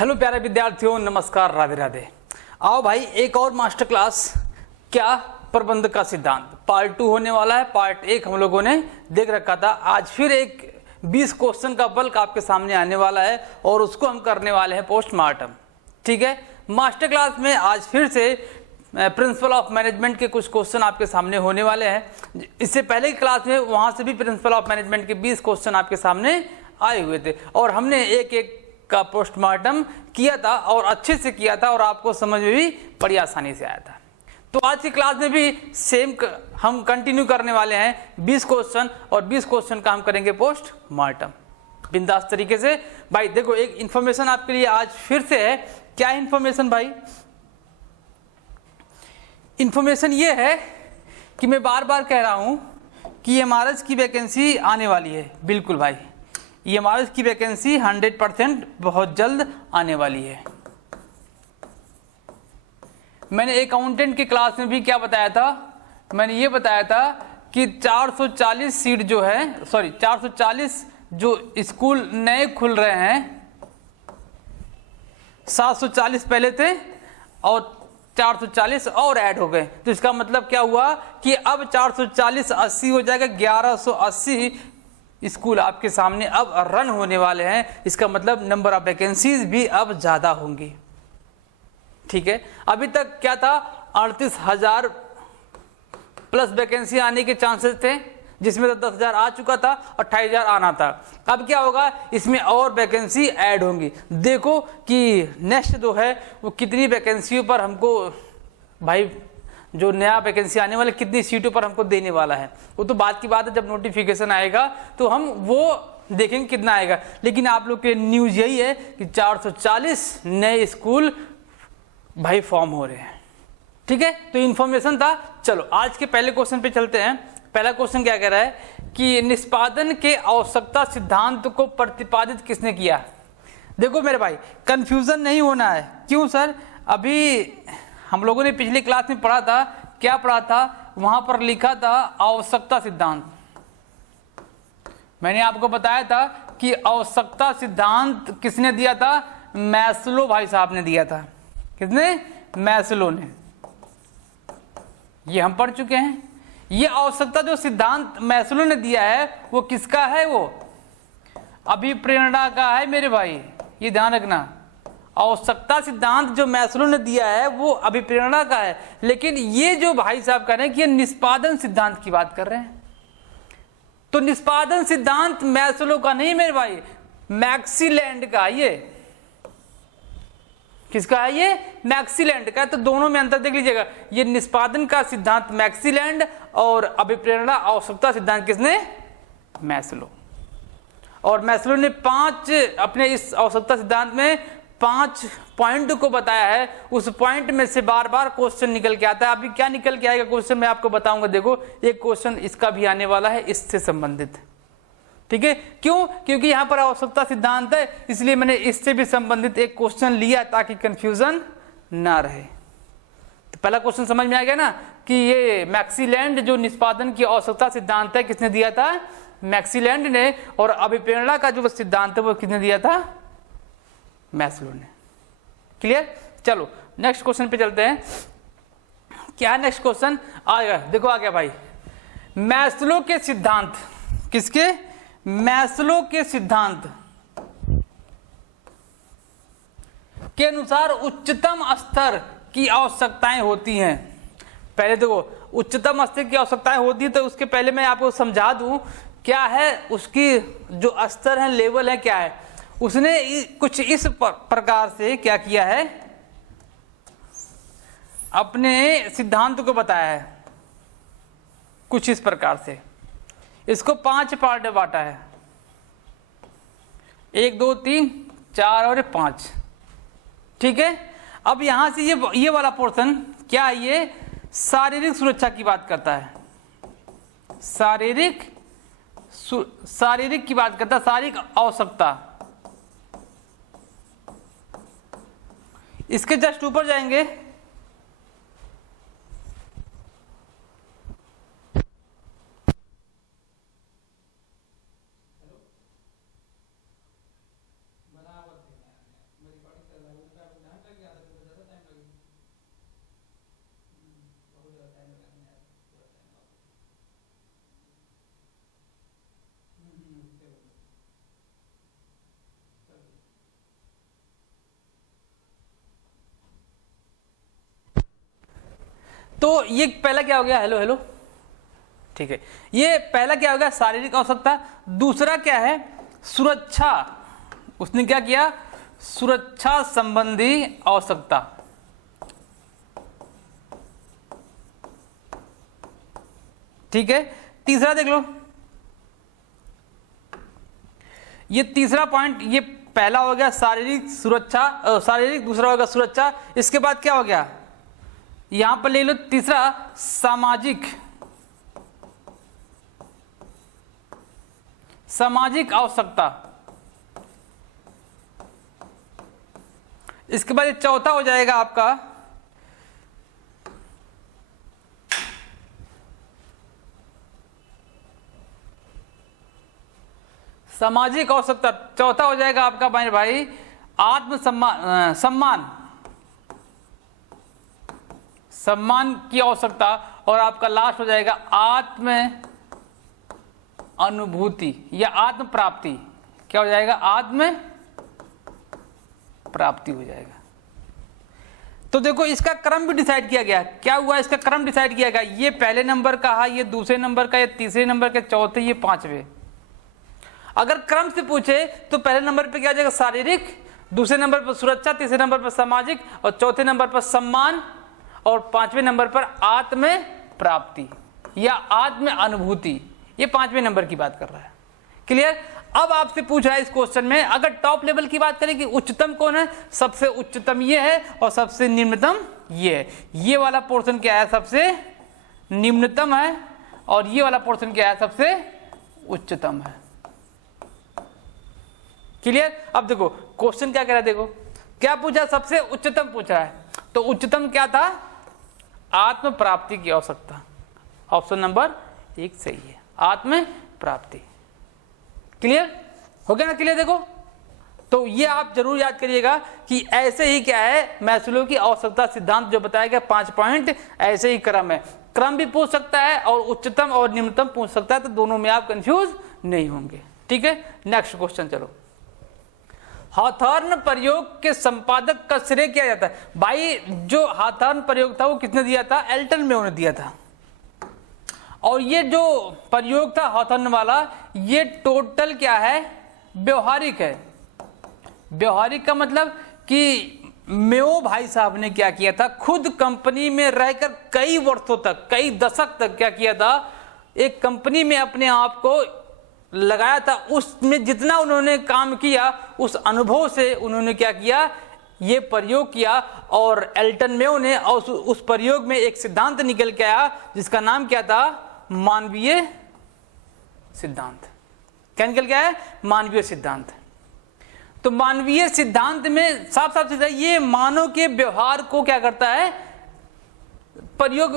Hello प्यारे विद्यार्थियों, नमस्कार, राधे राधे। आओ भाई, एक और मास्टर क्लास, क्या प्रबंध का सिद्धांत पार्ट 2 होने वाला है। पार्ट 1 हम लोगों ने देख रखा था। आज फिर एक 20 क्वेश्चन का बल्क आपके सामने आने वाला है और उसको हम करने वाले हैं पोस्टमार्टम। ठीक है, मास्टर क्लास में आज फिर से प्रिंसिपल ऑफ मैनेजमेंट के कुछ क्वेश्चन आपके सामने होने वाले हैं। इससे पहले की क्लास में वहां से भी प्रिंसिपल ऑफ मैनेजमेंट के 20 क्वेश्चन आपके सामने आए हुए थे और हमने एक एक का पोस्टमार्टम किया था और अच्छे से किया था और आपको समझ में भी बड़ी आसानी से आया था। तो आज की क्लास में भी सेम हम कंटिन्यू करने वाले हैं 20 क्वेश्चन और 20 क्वेश्चन का हम करेंगे पोस्टमार्टम बिंदास तरीके से। भाई देखो, एक इंफॉर्मेशन आपके लिए आज फिर से है। क्या इंफॉर्मेशन भाई? इंफॉर्मेशन ये है कि मैं बार बार कह रहा हूं कि एमआरएस की वैकेंसी आने वाली है। बिल्कुल भाई, एमआरएस की वैकेंसी 100% बहुत जल्द आने वाली है। मैंने अकाउंटेंट की क्लास में भी क्या बताया था? मैंने ये बताया था कि 440 सीट जो है, 440 जो स्कूल नए खुल रहे हैं, 740 पहले थे और 440 और ऐड हो गए। तो इसका मतलब क्या हुआ कि अब 440 80 हो जाएगा, 1180 स्कूल आपके सामने अब रन होने वाले हैं। इसका मतलब नंबर ऑफ वैकेंसीज भी अब ज्यादा होंगी। ठीक है, अभी तक क्या था, 38,000 प्लस वैकेंसी आने के चांसेस थे, जिसमें तो 10,000 आ चुका था, 28,000 आना था। अब क्या होगा, इसमें और वैकेंसी ऐड होंगी। देखो कि नेक्स्ट जो है वो कितनी वैकेंसियों पर हमको, भाई जो नया वैकेंसी आने वाले कितनी सीटों पर हमको देने वाला है, वो तो बात की बात है। जब नोटिफिकेशन आएगा तो हम वो देखेंगे कितना आएगा। लेकिन आप लोग के न्यूज यही है कि 440 नए स्कूल भाई फॉर्म हो रहे हैं। ठीक है, तो इन्फॉर्मेशन था। चलो आज के पहले क्वेश्चन पे चलते हैं। पहला क्वेश्चन क्या कह रहा है कि निष्पादन के आवश्यकता सिद्धांत को प्रतिपादित किसने किया? देखो मेरे भाई, कंफ्यूजन नहीं होना है। क्यों सर? अभी हम लोगों ने पिछली क्लास में पढ़ा था, क्या पढ़ा था? वहां पर लिखा था आवश्यकता सिद्धांत। मैंने आपको बताया था कि आवश्यकता सिद्धांत किसने दिया था? मैस्लो भाई साहब ने दिया था। किसने? मैस्लो ने। ये हम पढ़ चुके हैं। ये आवश्यकता जो सिद्धांत मैस्लो ने दिया है वो किसका है? वो अभिप्रेरणा का है मेरे भाई, ये ध्यान रखना। आवश्यकता सिद्धांत जो मैस्लो ने दिया है वो अभिप्रेरणा का है। लेकिन ये जो भाई साहब कह रहे हैं कि ये निष्पादन सिद्धांत की बात कर रहे हैं, तो निष्पादन सिद्धांत मैस्लो का नहीं मेरे भाई, मैक्सीलैंड का। ये किसका है? ये मैक्सीलैंड का। तो दोनों में अंतर देख लीजिएगा। ये निष्पादन का सिद्धांत मैक्सीलैंड और अभिप्रेरणा आवश्यकता सिद्धांत किसने? मैस्लो। और मैस्लो ने 5 अपने इस आवश्यकता सिद्धांत में 5 पॉइंट को बताया है। उस पॉइंट में से बार बार क्वेश्चन निकल के आता है। अभी क्या निकल के आएगा क्वेश्चन मैं आपको बताऊंगा। देखो, एक क्वेश्चन इसका भी आने वाला है, इससे संबंधित। ठीक है, क्यों? क्योंकि यहां पर आवश्यकता सिद्धांत है, इसलिए मैंने इससे भी संबंधित एक क्वेश्चन लिया ताकि कंफ्यूजन ना रहे। तो पहला क्वेश्चन समझ में आ गया ना कि ये मैक्सीलैंड जो निष्पादन की आवश्यकता सिद्धांत है किसने दिया था? मैक्सीलैंड ने। और अभिप्रेरणा का जो सिद्धांत है वो किसने दिया था? मैस्लो ने। क्लियर? चलो नेक्स्ट क्वेश्चन पे चलते हैं। क्या नेक्स्ट क्वेश्चन आएगा? देखो आ गया भाई, मैस्लो के सिद्धांत। किसके? मैस्लो के सिद्धांत के अनुसार उच्चतम स्तर की आवश्यकताएं होती हैं। पहले देखो, उच्चतम स्तर की आवश्यकताएं होती है तो उसके पहले मैं आपको समझा दूं क्या है उसकी जो स्तर है, लेवल है, क्या है। उसने कुछ इस प्रकार से क्या किया है, अपने सिद्धांत को बताया है कुछ इस प्रकार से। इसको 5 पार्ट में बांटा है, 1 2 3 4 और 5। ठीक है, अब यहां से ये वाला पोर्शन क्या है? ये शारीरिक सुरक्षा की बात करता है। शारीरिक की बात करता है, शारीरिक आवश्यकता। इसके जस्ट ऊपर जाएंगे, तो ये पहला क्या हो गया, हेलो हेलो, ठीक है, ये पहला क्या हो गया, शारीरिक आवश्यकता। दूसरा क्या है, सुरक्षा, उसने क्या किया, सुरक्षा संबंधी आवश्यकता। ठीक है, तीसरा देख लो, ये तीसरा पॉइंट, ये पहला हो गया शारीरिक सुरक्षा, शारीरिक, दूसरा होगा सुरक्षा। इसके बाद क्या हो गया, यहां पर ले लो तीसरा, सामाजिक, सामाजिक आवश्यकता। इसके बाद ये चौथा हो जाएगा आपका सामाजिक आवश्यकता। चौथा हो जाएगा आपका मेरे भाई आत्मसम्मान, सम्मान, सम्मान की आवश्यकता। और आपका लास्ट हो जाएगा आत्म अनुभूति या आत्म प्राप्ति। क्या हो जाएगा, आत्म प्राप्ति हो जाएगा। तो देखो इसका क्रम भी डिसाइड किया गया। क्या हुआ, इसका क्रम डिसाइड किया गया, ये पहले नंबर का है, ये दूसरे नंबर का, ये तीसरे नंबर का, चौथे, ये पांचवे। अगर क्रम से पूछे तो पहले नंबर पे क्या हो जाएगा, शारीरिक, दूसरे नंबर पर सुरक्षा, तीसरे नंबर पर सामाजिक, और चौथे नंबर पर सम्मान, और पांचवें नंबर पर आत्म प्राप्ति या आत्म अनुभूति। ये पांचवें नंबर की बात कर रहा है। क्लियर। अब आपसे पूछा है इस क्वेश्चन में, अगर टॉप लेवल की बात करें कि उच्चतम कौन है, सबसे उच्चतम ये है और सबसे निम्नतम ये है। ये वाला पोर्शन क्या है, सबसे निम्नतम है, और ये वाला पोर्शन क्या है, सबसे उच्चतम है। क्लियर। अब देखो क्वेश्चन क्या कह रहा है, देखो क्या पूछा, सबसे उच्चतम पूछ रहा है। तो उच्चतम क्या था, आत्म प्राप्ति की आवश्यकता। ऑप्शन नंबर 1 सही है, आत्म प्राप्ति। क्लियर हो गया ना, क्लियर। देखो तो ये आप जरूर याद करिएगा कि ऐसे ही क्या है, मैस्लो की आवश्यकता सिद्धांत जो बताया गया 5 पॉइंट, ऐसे ही क्रम है। क्रम भी पूछ सकता है और उच्चतम और निम्नतम पूछ सकता है, तो दोनों में आप कंफ्यूज नहीं होंगे। ठीक है, नेक्स्ट क्वेश्चन चलो। हाथॉर्न प्रयोग के संपादक का श्रेय किया जाता है। भाई जो हाथॉर्न प्रयोग था वो किसने दिया था, एल्टन मेयो ने दिया था। और ये जो प्रयोग था हाथॉर्न वाला, ये टोटल क्या है, व्यवहारिक है। व्यवहारिक का मतलब कि मेयो भाई साहब ने क्या किया था, खुद कंपनी में रहकर कई वर्षों तक, कई दशक तक क्या किया था, एक कंपनी में अपने आप को लगाया था। उसमें जितना उन्होंने काम किया, उस अनुभव से उन्होंने क्या किया, ये प्रयोग किया। और एल्टन मेयो ने और उस प्रयोग में एक सिद्धांत निकल के आया जिसका नाम क्या था, मानवीय सिद्धांत। क्या निकल गया है, मानवीय सिद्धांत। तो मानवीय सिद्धांत में साफ साफ चीज है, ये मानव के व्यवहार को क्या करता है, प्रयोग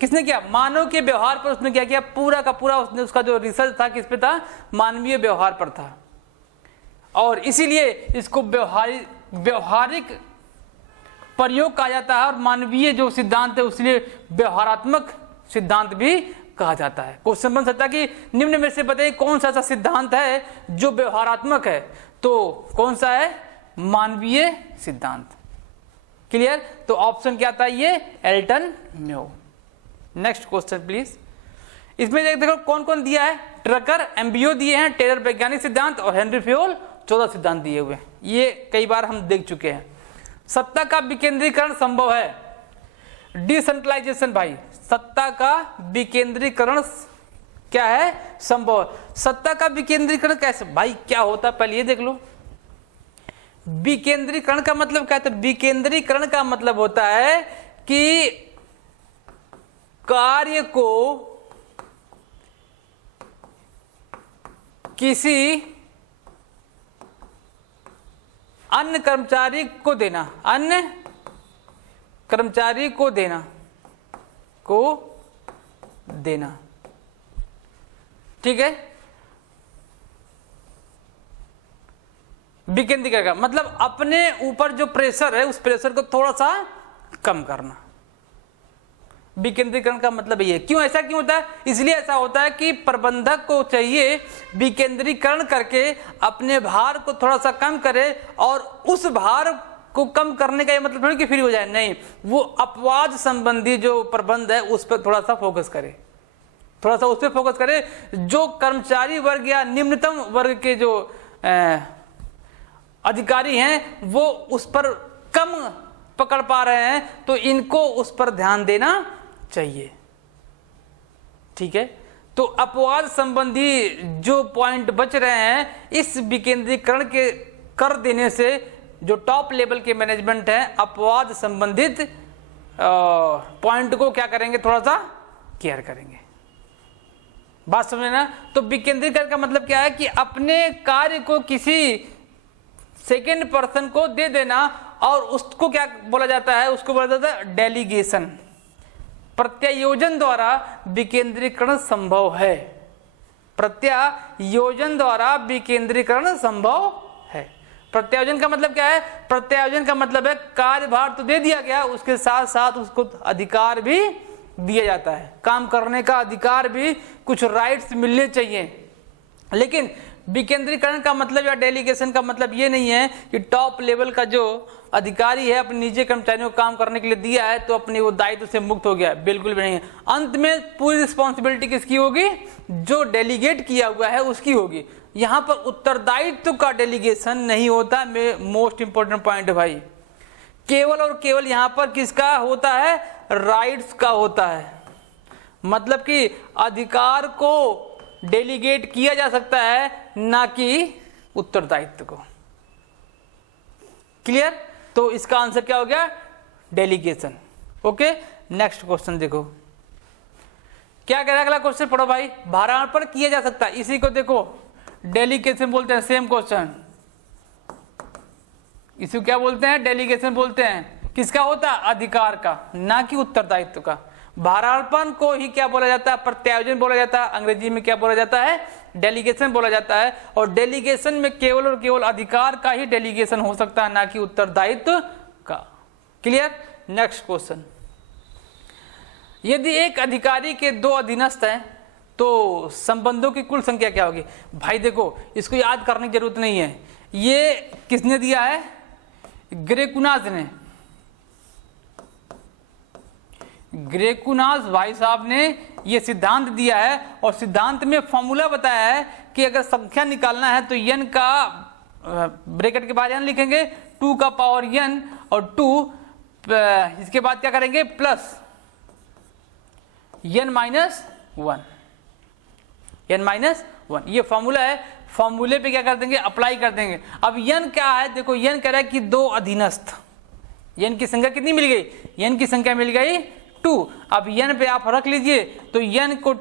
किसने किया, मानव के व्यवहार पर उसने क्या किया, पूरा का पूरा उसने, उसका जो रिसर्च था किस पे था, मानवीय व्यवहार पर था। और इसीलिए इसको व्यवहारिक प्रयोग कहा जाता है। और मानवीय जो सिद्धांत है उसलिए व्यवहारात्मक सिद्धांत भी कहा जाता है। क्वेश्चन बन सकता है कि निम्न में से बताइए कौन सा ऐसा सिद्धांत है जो व्यवहारात्मक है, तो कौन सा है, मानवीय सिद्धांत। क्लियर। तो ऑप्शन क्या था, ये Elton Mayo. Next question please. इसमें देखो कौन कौन दिया है, ट्रकर, एम्बियो दिए हैं, टेलर वैज्ञानिक सिद्धांत, और हेनरी फ्योल 14 सिद्धांत दिए हुए। ये कई बार हम देख चुके हैं। सत्ता का विकेंद्रीकरण संभव है, डिसेंट्रलाइजेशन। भाई सत्ता का विकेंद्रीकरण क्या है, संभव। सत्ता का विकेंद्रीकरण कैसे, भाई क्या होता है पहले ये देख लो। विकेंद्रीकरण का मतलब क्या है, विकेंद्रीकरण का मतलब होता है कि कार्य को किसी अन्य कर्मचारी को देना, अन्य कर्मचारी को देना, ठीक है। विकेंद्रीकरण का मतलब अपने ऊपर जो प्रेशर है उस प्रेशर को थोड़ा सा कम करना। विकेंद्रीकरण का मतलब ये। क्यों ऐसा क्यों होता है, इसलिए ऐसा होता है कि प्रबंधक को चाहिए विकेंद्रीकरण करके अपने भार को थोड़ा सा कम करे और उस भार को कम करने का ये मतलब थोड़ी कि फ्री हो जाए, नहीं, वो अपवाद संबंधी जो प्रबंध है उस पर थोड़ा सा फोकस करे, थोड़ा सा उस पर फोकस करे। जो कर्मचारी वर्ग या निम्नतम वर्ग के जो अधिकारी हैं वो उस पर कम पकड़ पा रहे हैं, तो इनको उस पर ध्यान देना चाहिए। ठीक है, तो अपवाद संबंधी जो पॉइंट बच रहे हैं, इस विकेंद्रीकरण के कर देने से जो टॉप लेवल के मैनेजमेंट है अपवाद संबंधित पॉइंट को क्या करेंगे, थोड़ा सा केयर करेंगे। बात समझे ना? तो विकेंद्रीकरण का मतलब क्या है कि अपने कार्य को किसी सेकेंड पर्सन को दे देना, और उसको क्या बोला जाता है, उसको बोला जाता है डेलीगेशन। प्रत्यायोजन द्वारा विकेंद्रीकरण संभव है, प्रत्यायोजन द्वारा विकेंद्रीकरण संभव है। प्रत्यायोजन का मतलब क्या है? प्रत्यायोजन का मतलब है कार्यभार तो दे दिया गया, उसके साथ साथ उसको अधिकार भी दिया जाता है, काम करने का अधिकार भी, कुछ राइट्स मिलने चाहिए। लेकिन विकेंद्रीकरण का मतलब या डेलीगेशन का मतलब ये नहीं है कि टॉप लेवल का जो अधिकारी है अपने निजी कर्मचारियों को काम करने के लिए दिया है तो अपने वो दायित्व से मुक्त हो गया, बिल्कुल भी नहीं है। अंत में पूरी रिस्पॉन्सिबिलिटी किसकी होगी? जो डेलीगेट किया हुआ है उसकी होगी। यहाँ पर उत्तरदायित्व का डेलीगेशन नहीं होता, मोस्ट इंपोर्टेंट पॉइंट है भाई। केवल और केवल यहाँ पर किसका होता है? राइट्स का होता है। मतलब कि अधिकार को डेलीगेट किया जा सकता है, ना कि उत्तरदायित्व को। क्लियर? तो इसका आंसर क्या हो गया? डेलीगेशन। ओके, नेक्स्ट क्वेश्चन देखो क्या कह रहा है। अगला क्वेश्चन पढ़ो भाई। भारांपण किया जा सकता है, इसी को देखो डेलीगेशन बोलते हैं। सेम क्वेश्चन, इसी क्या बोलते हैं? डेलीगेशन बोलते हैं। किसका होता है? अधिकार का, ना कि उत्तरदायित्व का। भारांपण को ही क्या बोला जाता है? प्रत्यायोजन बोला जाता है। अंग्रेजी में क्या बोला जाता है? डेलीगेशन बोला जाता है। और डेलीगेशन में केवल और केवल अधिकार का ही डेलीगेशन हो सकता है, ना कि उत्तरदायित्व का। क्लियर? Next question. यदि एक अधिकारी के 2 अधीनस्थ हैं तो संबंधों की कुल संख्या क्या होगी? भाई देखो, इसको याद करने की जरूरत नहीं है। ये किसने दिया है? ग्रेकुनाज ने। ग्रेकुनाज भाई साहब ने ये सिद्धांत दिया है, और सिद्धांत में फॉर्मूला बताया है कि अगर संख्या निकालना है तो n का ब्रैकेट के बाद n लिखेंगे, 2 का पावर n, और 2 इसके बाद क्या करेंगे? Plus n minus 1, n minus 1। ये फॉर्मूला है, फॉर्मूले पे क्या कर देंगे? अप्लाई कर देंगे। अब n क्या है? देखो n कह रहा है कि 2 अधीनस्थ। n की संख्या कितनी मिल गई? n की संख्या मिल गई 2। अब n पे आप रख लीजिए, तो n को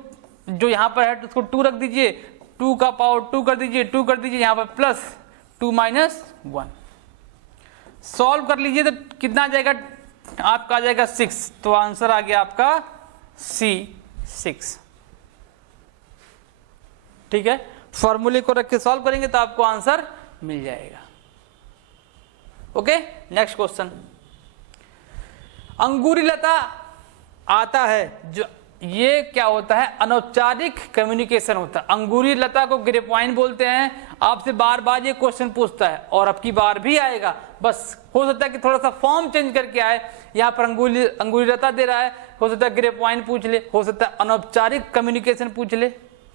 जो यहाँ पर है उसको 2 रख दीजिए, 2 का पावर 2 कर दीजिए, 2 कर दीजिए, यहाँ पर प्लस 2 माइनस 1। सॉल्व कर लीजिए तो कितना आ जाएगा? आपका आ जाएगा 6। तो आंसर आ गया आपका C 6। ठीक है, फॉर्मूले को रख के सॉल्व करेंगे तो आपको आंसर मिल जाएगा। Okay, next question. अंगूरी लता आता है, जो ये क्या होता है? अनौपचारिक कम्युनिकेशन होता है। अंगूरी लता को ग्रेपवाइन बोलते हैं। आपसे बार बार ये क्वेश्चन पूछता है, और अब की बार भी आएगा। बस हो सकता है कि थोड़ा सा फॉर्म चेंज करके आए। यहाँ पर अंगूरी लता दे रहा है, हो सकता है ग्रेपवाइन पूछ ले, हो सकता है अनौपचारिक कम्युनिकेशन पूछ ले,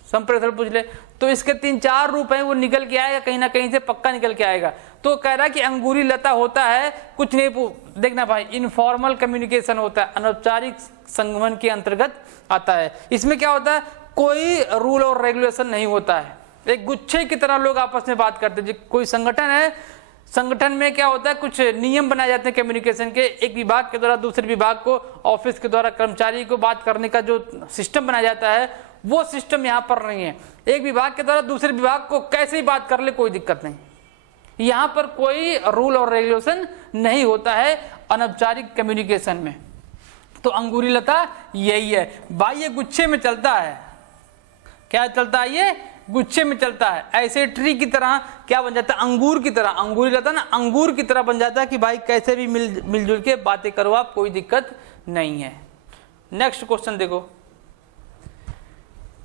संप्रेषण पूछ ले। तो इसके 3-4 रूप हैं, वो निकल के आएगा, कहीं ना कहीं से पक्का निकल के आएगा। तो कह रहा है कि अंगूरी लता होता है, कुछ नहीं देखना भाई, इनफॉर्मल कम्युनिकेशन होता है, अनौपचारिक संगमन के अंतर्गत आता है। इसमें क्या होता है? कोई रूल और रेगुलेशन नहीं होता है, एक गुच्छे की तरह लोग आपस में बात करते हैं। कोई संगठन है, संगठन में क्या होता है? कुछ नियम बनाए जाते हैं कम्युनिकेशन के, एक विभाग के द्वारा दूसरे विभाग को, ऑफिस के द्वारा कर्मचारी को बात करने का जो सिस्टम बनाया जाता है, वो सिस्टम यहाँ पर नहीं है। एक विभाग के द्वारा दूसरे विभाग को कैसे ही बात कर ले, कोई दिक्कत नहीं। यहाँ पर कोई रूल और रेगुलेशन नहीं होता है अनौपचारिक कम्युनिकेशन में। तो अंगूरी लता यही है भाई, ये गुच्छे में चलता है। क्या चलता है? ये गुच्छे में चलता है। ऐसे ट्री की तरह क्या बन जाता है? अंगूर की तरह। अंगूरी लता ना अंगूर की तरह बन जाता है कि भाई कैसे भी मिलजुल के बातें करो आप, कोई दिक्कत नहीं है। नेक्स्ट क्वेश्चन देखो।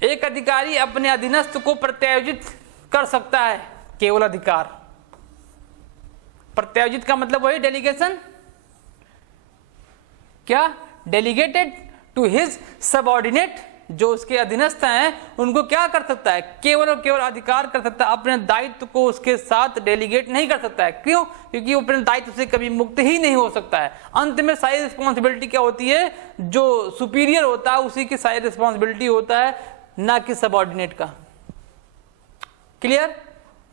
एक अधिकारी अपने अधीनस्थ को प्रत्यायोजित कर सकता है, केवल अधिकार। प्रत्यायोजित का मतलब वही डेलीगेशन, क्या डेलीगेटेड टू हिज सबऑर्डिनेट, जो उसके अधीनस्थ हैं उनको क्या कर सकता है, केवल और केवल अधिकार कर सकता है, अपने दायित्व को उसके साथ डेलीगेट नहीं कर सकता है। क्यों? क्योंकि वो अपने दायित्व से कभी मुक्त ही नहीं हो सकता है। अंत में सारी रिस्पॉन्सिबिलिटी क्या होती है, जो सुपीरियर होता है उसी की सारी रिस्पॉन्सिबिलिटी होता है, ना कि सबऑर्डिनेट का। क्लियर?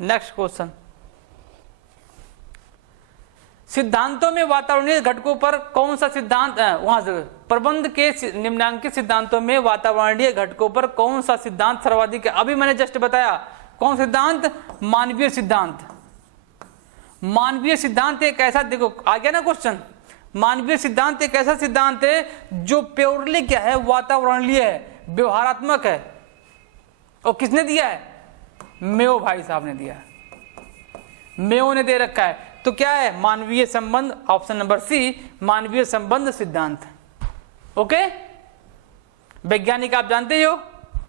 नेक्स्ट क्वेश्चन, सिद्धांतों में वातावरणीय घटकों पर कौन सा सिद्धांत, वहां से प्रबंध के निम्नांकित सिद्धांतों में वातावरणीय घटकों पर कौन सा सिद्धांत सर्वाधिक है? अभी मैंने जस्ट बताया कौन सिद्धांत, मानवीय सिद्धांत। मानवीय सिद्धांत एक ऐसा, देखो आ गया ना क्वेश्चन, मानवीय सिद्धांत एक ऐसा सिद्धांत है जो प्योरली क्या है, वातावरणीय है, व्यवहारात्मक है। और किसने दिया है? मेयो भाई साहब ने दिया है, मेयो ने दे रखा है। तो क्या है? मानवीय संबंध, ऑप्शन नंबर सी, मानवीय संबंध सिद्धांत। ओके, वैज्ञानिक आप जानते ही हो,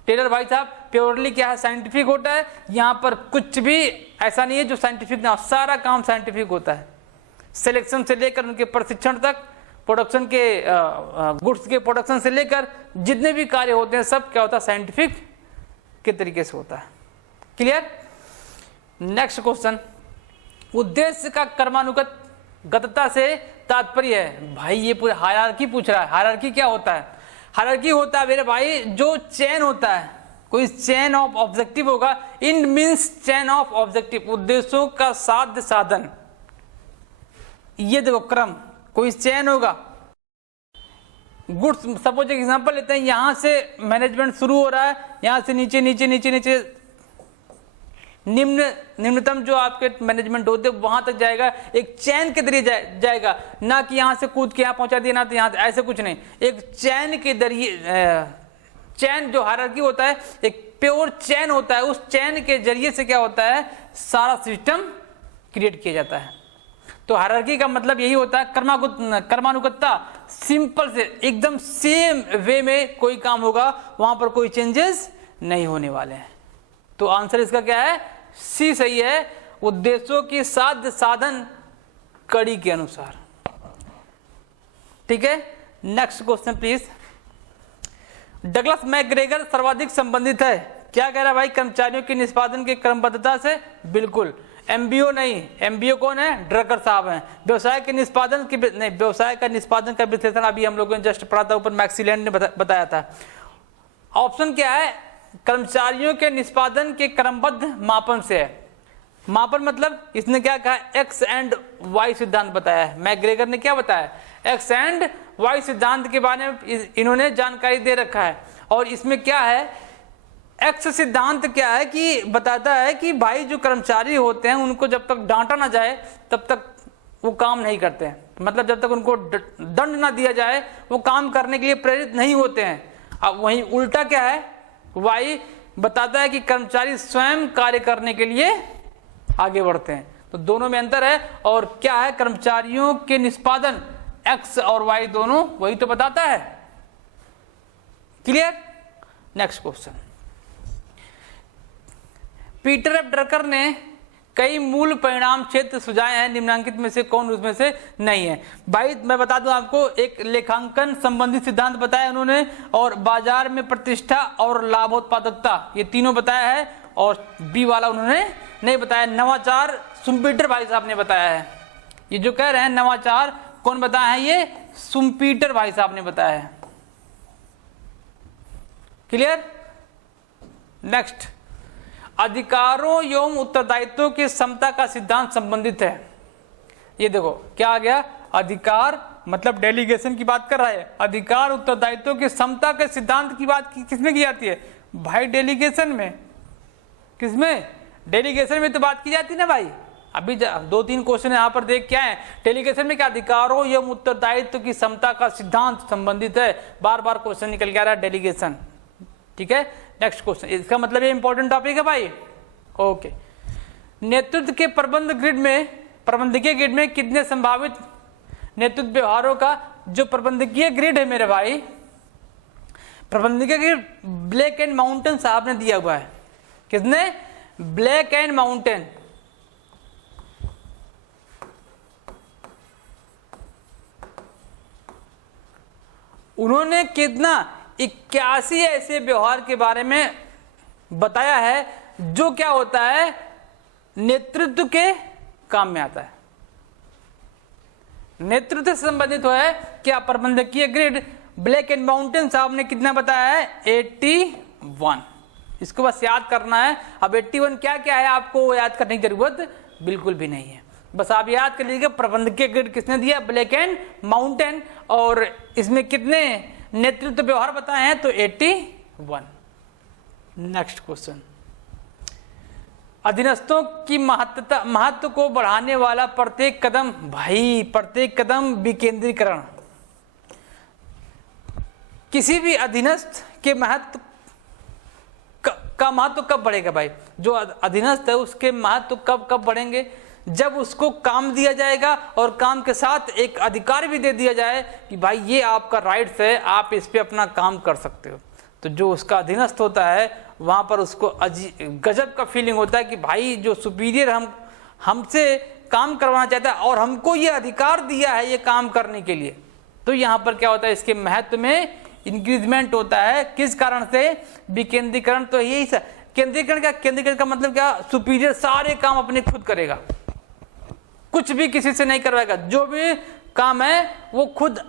टेलर भाई साहब, प्योरली क्या है, साइंटिफिक होता है। यहां पर कुछ भी ऐसा नहीं है जो साइंटिफिक ना, सारा काम साइंटिफिक होता है, सिलेक्शन से लेकर उनके प्रशिक्षण तक, प्रोडक्शन के गुड्स के प्रोडक्शन से लेकर जितने भी कार्य होते हैं सब क्या होता है, साइंटिफिक के तरीके से होता है। क्लियर? नेक्स्ट क्वेश्चन, उद्देश्य का कर्मानुगत गतता से तात्पर्य है। भाई ये पूरा हायरार्की पूछ रहा है। हायरार्की क्या होता है? हायरार्की होता है मेरे भाई जो चेन होता है, कोई चेन ऑफ ऑब्जेक्टिव होगा, इन मींस चेन ऑफ ऑब्जेक्टिव, उद्देश्यों का साध्य साधन। ये देखो क्रम, कोई चेन होगा, गुड्स, सपोज एक एग्जांपल लेते हैं, यहां से मैनेजमेंट शुरू हो रहा है, यहां से नीचे नीचे नीचे नीचे निम्नतम जो आपके मैनेजमेंट होते हैं वहां तक जाएगा, एक चैन के जरिए जाएगा, ना कि यहां से कूद के यहां पहुंचा दिया, ना तो यहां, ऐसे कुछ नहीं, एक चैन के जरिए, चैन जो हायरार्की होता है एक प्योर चैन होता है, उस चैन के जरिए से क्या होता है, सारा सिस्टम क्रिएट किया जाता है। तो हायरार्की का मतलब यही होता है, कर्मानुगतता, सिंपल से एकदम सेम वे में कोई काम होगा, वहां पर कोई चेंजेस नहीं होने वाले हैं। तो आंसर इसका क्या है, सी सही है, उद्देश्यों की साध्य साधन कड़ी के अनुसार। ठीक है, next question please. Douglas McGregor सर्वाधिक संबंधित है, क्या कह रहा है भाई, कर्मचारियों के निष्पादन की क्रमबद्धता से? बिल्कुल। एमबीओ नहीं, एमबीओ कौन है, ड्रकर साहब हैं। व्यवसाय के निष्पादन की नहीं, व्यवसाय का निष्पादन का विश्लेषण अभी हम लोगों ने जस्ट पढ़ा था, ऊपर मैक्सीलैंड ने बताया था। ऑप्शन क्या है, कर्मचारियों के निष्पादन के क्रमबद्ध मापन से है। मापन मतलब इसने क्या कहा, एक्स एंड वाई सिद्धांत बताया है। मैकग्रेगर ने क्या बताया, एक्स एंड वाई सिद्धांत के बारे में इन्होंने जानकारी दे रखा है। और इसमें क्या है, एक्स सिद्धांत क्या है कि बताता है कि भाई जो कर्मचारी होते हैं उनको जब तक डांटा ना जाए तब तक वो काम नहीं करते हैं, मतलब जब तक उनको दंड ना दिया जाए वो काम करने के लिए प्रेरित नहीं होते हैं। अब वहीं उल्टा क्या है, वाई बताता है कि कर्मचारी स्वयं कार्य करने के लिए आगे बढ़ते हैं। तो दोनों में अंतर है। और क्या है, कर्मचारियों के निष्पादन, एक्स और वाई दोनों वही तो बताता है। Clear? Next question, Peter F Drucker ने कई मूल परिणाम क्षेत्र सुझाए हैं, निम्नांकित में से कौन उसमें से नहीं है? भाई मैं बता दूं आपको, एक लेखांकन संबंधी सिद्धांत बताया उन्होंने, और बाजार में प्रतिष्ठा और लाभोत्पादकता, ये तीनों बताया है। और बी वाला उन्होंने नहीं बताया, नवाचार सुम्पीटर भाई साहब ने बताया है। ये जो कह रहे हैं नवाचार, कौन बताया है, ये सुम्पीटर भाई साहब ने बताया है। क्लियर? नेक्स्ट, अधिकारों एवं उत्तरदायित्वों की समता का सिद्धांत संबंधित है। ये देखो क्या आ गया, अधिकार मतलब डेलीगेशन की बात कर रहा है, अधिकार उत्तरदायित्वों की समता के सिद्धांत की बात किसमें की जाती है भाई, डेलीगेशन में। किसमें? डेलीगेशन में तो बात की जाती है ना भाई। अभी 2-3 क्वेश्चन यहाँ पर देख क्या है, डेलीगेशन में क्या, अधिकारों एवं उत्तरदायित्व की समता का सिद्धांत संबंधित है। बार बार क्वेश्चन निकल के आ रहा है डेलीगेशन। ठीक है, नेक्स्ट क्वेश्चन, इसका मतलब ये इंपॉर्टेंट टॉपिक है भाई। ओके, नेतृत्व के प्रबंधकीय ग्रिड में कितने संभावित नेतृत्व व्यवहारों का, जो प्रबंधकीय ग्रिड है मेरे भाई, प्रबंधकीय ग्रिड ब्लैक एंड माउंटेन साहब ने दिया हुआ है। किसने? Black and mountain. उन्होंने कितना 81 ऐसे व्यवहार के बारे में बताया है जो क्या होता है, नेतृत्व के काम में आता है। नेतृत्व से संबंधित है क्या, प्रबंधकीय ग्रिड। ब्लैक एंड माउंटेन साहब ने कितना बताया है, 81। इसको बस याद करना है। अब 81 क्या क्या है आपको याद करने की जरूरत बिल्कुल भी नहीं है, बस आप याद कर लीजिए प्रबंधकीय ग्रिड किसने दिया, ब्लैक एंड माउंटेन, और इसमें कितने नेतृत्व व्यवहार बताए हैं, तो 81। नेक्स्ट क्वेश्चन, अधीनस्थों की महत्व को बढ़ाने वाला प्रत्येक कदम, भाई प्रत्येक कदम विकेंद्रीकरण। किसी भी अधीनस्थ के महत्व का महत्व कब बढ़ेगा भाई, जो अधीनस्थ है उसके महत्व कब बढ़ेंगे, जब उसको काम दिया जाएगा और काम के साथ एक अधिकार भी दे दिया जाए कि भाई ये आपका राइट्स है, आप इस पे अपना काम कर सकते हो। तो जो उसका अधीनस्थ होता है वहां पर उसको गजब का फीलिंग होता है कि भाई जो सुपीरियर हमसे काम करवाना चाहता है और हमको ये अधिकार दिया है ये काम करने के लिए। तो यहाँ पर क्या होता है, इसके महत्व में इंक्रीजमेंट होता है। किस कारण से, विकेंद्रीकरण। तो यही केंद्रीकरण का मतलब क्या, सुपीरियर सारे काम अपने खुद करेगा, कुछ भी किसी से नहीं करवाएगा। जो भी काम है वो खुद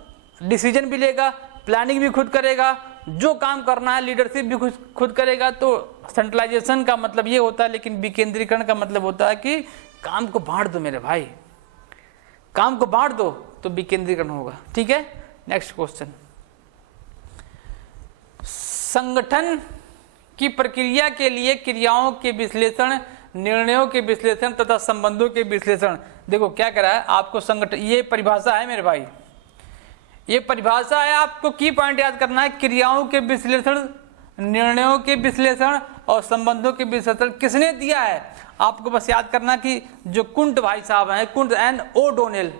डिसीजन भी लेगा, प्लानिंग भी खुद करेगा, जो काम करना है लीडरशिप भी खुद करेगा। तो सेंट्रलाइजेशन का मतलब ये होता है, लेकिन विकेंद्रीकरण का मतलब होता है कि काम को बांट दो मेरे भाई, काम को बांट दो तो विकेंद्रीकरण होगा। ठीक है, नेक्स्ट क्वेश्चन, संगठन की प्रक्रिया के लिए क्रियाओं के विश्लेषण, निर्णयों के विश्लेषण तथा संबंधों के विश्लेषण। देखो क्या कह रहा है आपको संगठन, ये परिभाषा है मेरे भाई, ये परिभाषा है। आपको की पॉइंट याद करना है, क्रियाओं के विश्लेषण, निर्णयों के विश्लेषण और संबंधों के विश्लेषण किसने दिया है। आपको बस याद करना कि जो कुंट भाई साहब हैं, कुंट एंड ओ डोनेल,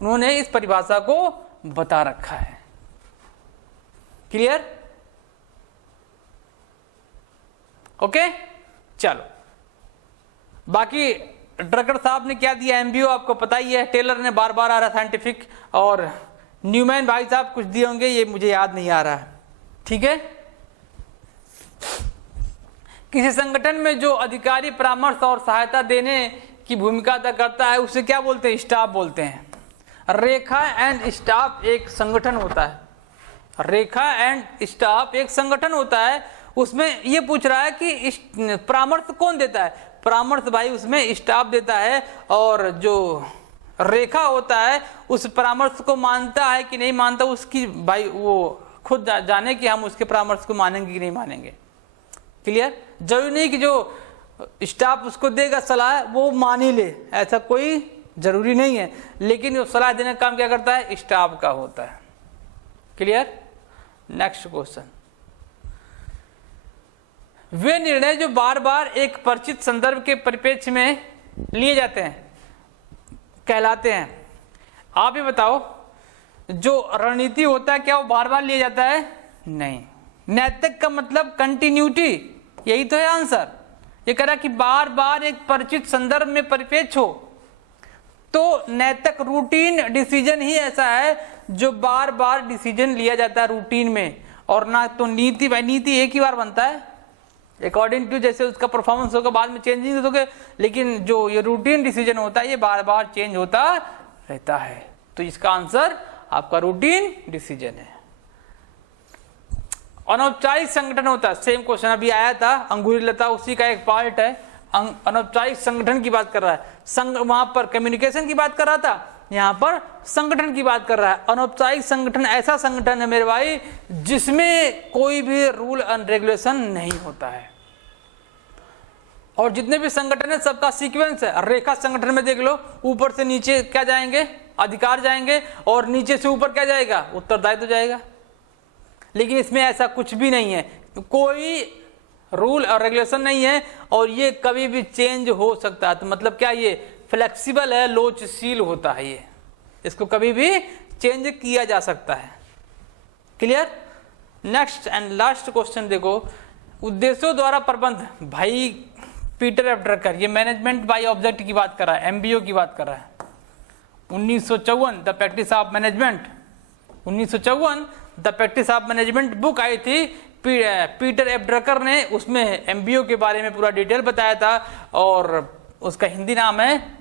उन्होंने इस परिभाषा को बता रखा है। क्लियर, ओके चलो। बाकी ड्रकर साहब ने क्या दिया, एमबीओ आपको पता ही है, टेलर ने बार बार आ रहा साइंटिफिक, और न्यूमैन भाई साहब कुछ दिए होंगे, ये मुझे याद नहीं आ रहा है। ठीक है, किसी संगठन में जो अधिकारी परामर्श और सहायता देने की भूमिका अदा करता है उसे क्या बोलते हैं, स्टाफ बोलते हैं। रेखा एंड स्टाफ एक संगठन होता है, रेखा एंड स्टाफ एक संगठन होता है। उसमें ये पूछ रहा है कि परामर्श कौन देता है, परामर्श भाई उसमें स्टाफ देता है, और जो रेखा होता है उस परामर्श को मानता है कि नहीं मानता, उसकी भाई वो खुद जाने कि हम उसके परामर्श को मानेंगे कि नहीं मानेंगे। क्लियर, जरूरी नहीं कि जो स्टाफ उसको देगा सलाह वो मान ही ले, ऐसा कोई जरूरी नहीं है, लेकिन जो सलाह देने का काम क्या करता है, स्टाफ का होता है। क्लियर, नेक्स्ट क्वेश्चन, वे निर्णय जो बार बार एक परिचित संदर्भ के परिप्रेक्ष्य में लिए जाते हैं कहलाते हैं। आप ये बताओ, जो रणनीति होता है क्या वो बार बार लिया जाता है, नहीं। नैतिक का मतलब कंटिन्यूटी, यही तो है आंसर। ये कह रहा कि बार बार एक परिचित संदर्भ में परिप्रेक्ष्य हो, तो नैतिक रूटीन डिसीजन ही ऐसा है जो बार बार डिसीजन लिया जाता है रूटीन में, और ना तो नीति, भाई नीति एक ही बार बनता है अकॉर्डिंग टू जैसे उसका परफॉर्मेंस होगा, बाद में चेंजिंग होगा, लेकिन जो ये रूटीन डिसीजन होता है ये बार बार चेंज होता रहता है। तो इसका आंसर आपका रूटीन डिसीजन है। अनौपचारिक संगठन होता है, सेम क्वेश्चन अभी आया था, अंगूरी लता उसी का एक पार्ट है। अनौपचारिक संगठन की बात कर रहा है, वहां पर कम्युनिकेशन की बात कर रहा था, यहाँ पर संगठन की बात कर रहा है। अनौपचारिक संगठन ऐसा संगठन है मेरे भाई जिसमें कोई भी रूल एंड रेगुलेशन नहीं होता है, और जितने भी संगठन है सबका सीक्वेंस है। रेखा संगठन में देख लो, ऊपर से नीचे क्या जाएंगे, अधिकार जाएंगे, और नीचे से ऊपर क्या जाएगा, उत्तरदायित्व जाएगा। लेकिन इसमें ऐसा कुछ भी नहीं है, कोई रूल और रेगुलेशन नहीं है, और ये कभी भी चेंज हो सकता है। तो मतलब क्या, ये फ्लेक्सिबल है, लोचशील होता है, ये इसको कभी भी चेंज किया जा सकता है। Clear, next and last question देखो, उद्देश्यों द्वारा प्रबंध। भाई पीटर एफ ड्रकर, ये मैनेजमेंट बाय ऑब्जेक्ट की बात कर रहा है, एमबीओ की बात कर रहा है। 1954 the practice of management, 1954 the practice of management book आई थी, पीटर एफ ड्रकर ने, उसमें एमबीओ के बारे में पूरा डिटेल बताया था और उसका हिंदी नाम है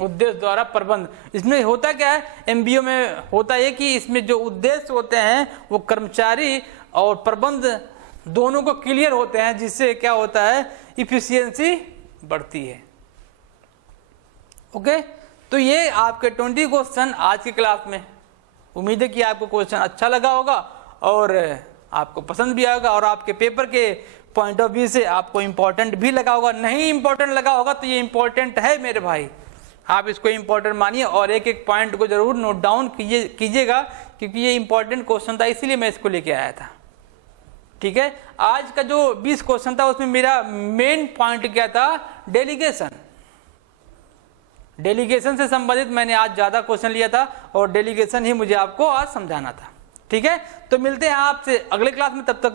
उद्देश्य द्वारा प्रबंध। इसमें होता क्या है, एमबीओ में होता है कि इसमें जो उद्देश्य होते हैं वो कर्मचारी और प्रबंध दोनों को क्लियर होते हैं, जिससे क्या होता है, इफिशियंसी बढ़ती है। ओके, तो ये आपके 20 क्वेश्चन आज की क्लास में। उम्मीद है कि आपको क्वेश्चन अच्छा लगा होगा और आपको पसंद भी आएगा और आपके पेपर के पॉइंट ऑफ व्यू से आपको इंपॉर्टेंट भी लगा होगा। नहीं इंपॉर्टेंट लगा होगा तो ये इंपॉर्टेंट है मेरे भाई, आप इसको इंपॉर्टेंट मानिए और एक एक पॉइंट को जरूर नोट डाउन कीजिएगा, क्योंकि ये इंपॉर्टेंट क्वेश्चन था, इसीलिए मैं इसको लेके आया था। ठीक है, आज का जो 20 क्वेश्चन था उसमें मेरा मेन पॉइंट क्या था, डेलीगेशन। डेलीगेशन से संबंधित मैंने आज ज्यादा क्वेश्चन लिया था और डेलीगेशन ही मुझे आपको आज समझाना था। ठीक है, तो मिलते हैं आपसे अगले क्लास में, तब तक